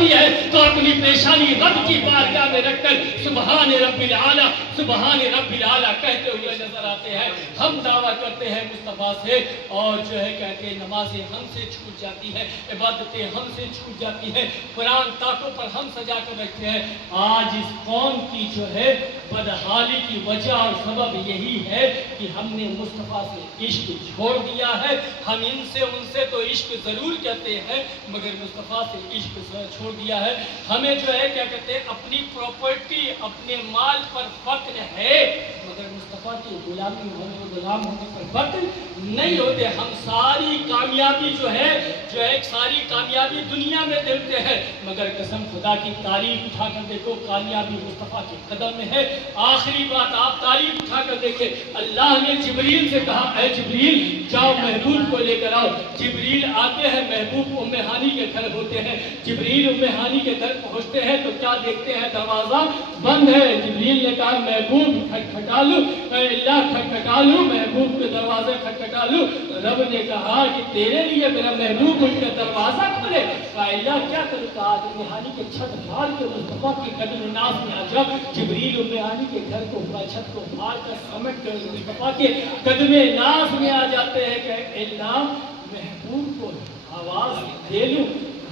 آتی ہے تو اپنی پریشانی رب کی بارگاہ میں رکھ کر سبحان رب العالی سبحان رب العالی کہتے ہوئے نظر آتے ہیں. ہم دعویٰ کرتے ہیں مصطفیٰ سے اور جو ہے کہتے ہیں نمازیں ہم سے چھوٹ جاتی ہیں, عبادتیں ہم سے چھوٹ جاتی ہیں, قرآن طاقوں پر ہم سجا کر رکھتے ہیں. آج اس قوم کی جو ہے بدحالی کی وجہ اور سبب یہی ہے کہ ہم نے مصطفیٰ سے عشق چھوڑ دیا ہے. ہم ان سے تو عشق ضرور کہتے ہیں مگر مصطفیٰ سے عشق چھوڑ دیا ہے. ہمیں جو ہے کیا کہتے ہیں اپنی پراپرٹی اپنے مال پر فخر ہے مگر مصطفیٰ کی غلامی ہونے غلام ہونے پر فخر نہیں ہوتے. ہم ساری کامیابی جو ہے ساری کامیابی دنیا میں دیکھتے ہیں مگر قسم خدا کی تعریف اٹھا کر دیکھو کامیابی مصطفیٰ کے قدم میں ہے. آخری بات آپ تعریف اٹھا کر دیکھیں, اللہ نے جبریل سے کہا اے جبریل جاؤ محبوب کو لے کر آؤ. جبریل آتے ہیں, محبوب ام ہانی کے گھر ہوتے ہیں. جبریل ام ہانی کے گھر پہنچتے ہیں تو کیا دیکھتے ہیں دروازہ بند ہے. جبریل نے کہا محبوب کھٹکھٹا لوں, اللہ کھٹکھٹا لوں, محبوب کے دروازے کھٹکھٹا لوں. رب نے کہا کہ تیرے لیے میرا محبوب ان کا دروازہ کھولے. کہا اللہ کیا کروں, کہا ام ہانی کے چھت پھاڑ کے مصطفیٰ کے قدم ناز میں آ جاؤ. جبریل ام ہانی کے گھر کو چھت کو پھاڑ کر سمٹ کر مصطفیٰ کے قدم ناز میں آ جاتے ہیں کہ اللہ محبوب کو آواز دے لوں.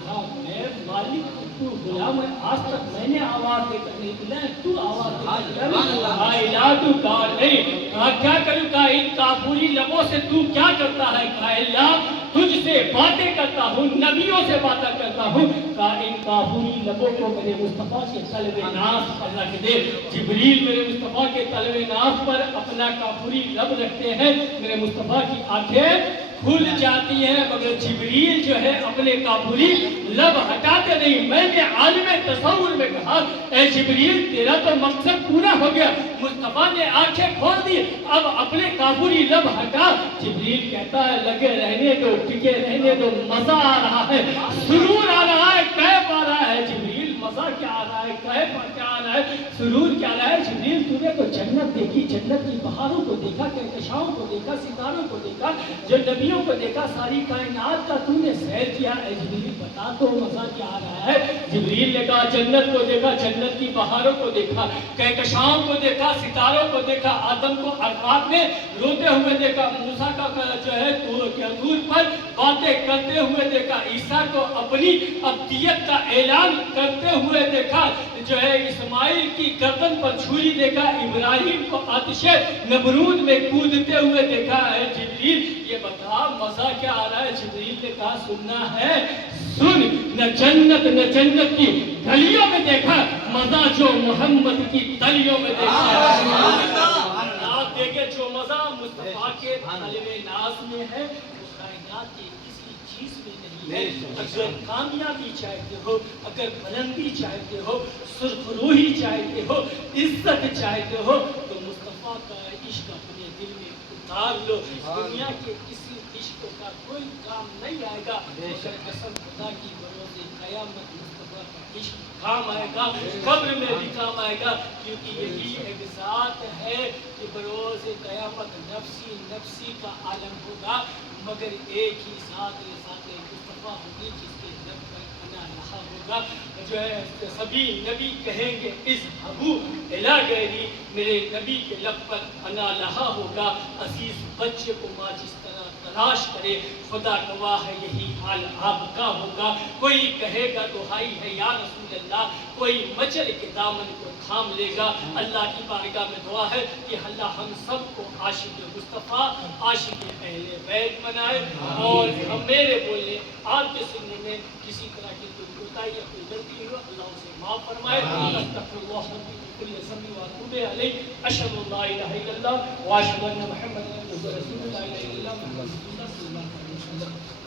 کہا میں مالک تو غلام ہے, آج تک میں نے آواز دے کر نہیں بلایا, تو آواز دے کر الہ تو کہا نہیں. کہا کیا کروں, کہا ان کافوری لبوں سے تو کیا کرتا ہے. کہا اللہ تجھ سے باتیں کرتا ہوں, نبیوں سے باتیں کرتا ہوں. کہا ان کافوری لبوں کو میرے مصطفیٰ کے طلب ناز پر رکھ دے. جبریل میرے مصطفیٰ کے طلب ناز پر اپنا کافوری لب رکھتے ہیں, میرے مصطفیٰ کی آنکھیں کھل جاتی ہیں مگر جبریل جو ہے اپنے کافوری لب ہٹاتے نہیں. میں نے عالم تصور میں کہا اے جبریل تیرا تو مقصد پورا ہو گیا, مصطفیٰ نے آنکھیں کھول دی, اب اپنے کافوری لب ہٹا. جبریل کہتا ہے لگے رہنے دو, ٹکے رہنے دو, مزہ آ رہا ہے, سرور آ رہا ہے, کیف آ رہا ہے. جبریل مزہ کیا آ رہا ہے, کیف کیا آ رہا ہے, سرور کیا آ رہا ہے. جبریل تو نے تو جنت دیکھی, جنت کی بہاروں کو دیکھا, کہکشاؤں کو دیکھا, ستاروں کو دیکھا, جو نبیوں کو دیکھا, ساری کائنات کا تو نے سیر کیا. اے جبریل بتا تو مزہ کیا آ رہا ہے. جبریل نے کہا جنت کو دیکھا, جنت کی بہاروں کو دیکھا, کہکشاؤں کو دیکھا, ستاروں کو دیکھا, آدم کو عرفات میں روتے ہوئے دیکھا, موسیٰ کا جو ہے طور پر باتیں کرتے ہوئے دیکھا, عیسیٰ کو اپنی ابدیت کا اعلان کرتے ہوئے دیکھا, جو ہے اسماعیل کی گردن پر چھری دیکھا, ابراہیم کو آتش نمرود میں کودتے ہوئے دیکھا. ہے جبریل یہ بتا مزہ کیا آ رہا ہے. جبریل نے کہا سننا ہے سن, نہ جنت کی گلیوں میں دیکھا مزہ جو محمد کی تلیوں میں دیکھا. آپ دیکھیں جو مزہ مصطفیٰ کے طلب ناز میں ہے وہ کائنات کی کسی چیز میں نہیں ہے. اگر کامیابی چاہتے ہو, اگر بلندی چاہتے ہو, سرخروہی چاہتے ہو, عزت چاہتے ہو تو مصطفیٰ کا عشق اپنے دل میں اتار لو. دنیا کے کسی عشق کا کوئی کام نہیں آئے گا مگر قسم خدا کی بروز قیامت مصطفیٰ کا عشق کام آئے گا, قبر میں بھی کام آئے گا. کیونکہ یہی ایک ذات ہے کہ بروز قیامت نفسی نفسی کا عالم ہوگا مگر ایک ہی ذات مصطفیٰ ہوگی جس کے لب پر انا لہا ہوگا. جو ہے سبھی نبی کہیں گے اذهبوا الی غیری, میرے نبی کے لب پر انا لہا ہوگا. عزیز بچے کو ماں جس طرح تلاش کرے خدا گواہ ہے یہی حال آپ کا ہوگا. کوئی کہے گا تو ہائی ہے یا رسول اللہ, کوئی مچل کے دامن کو تھام لے گا. اللہ کی بارگاہ میں دعا ہے کہ اللہ ہم سب کو عاشق مصطفیٰ, عاشق اہل بیت بنائے اور ہم میرے بولنے آپ کے سننے میں کسی طرح کی کوئی کوتاہی یا کوئی غلطی ہو اللہ اسے معاف فرمائے. استغفر اللہ کل ذنب واتوب الیہ. اشهد ان لا الہ الا اللہ واشهد ان محمدا عبدہ ورسولہ. لا الہ الا اللہ محمد رسول اللہ صلی اللہ علیہ وسلم.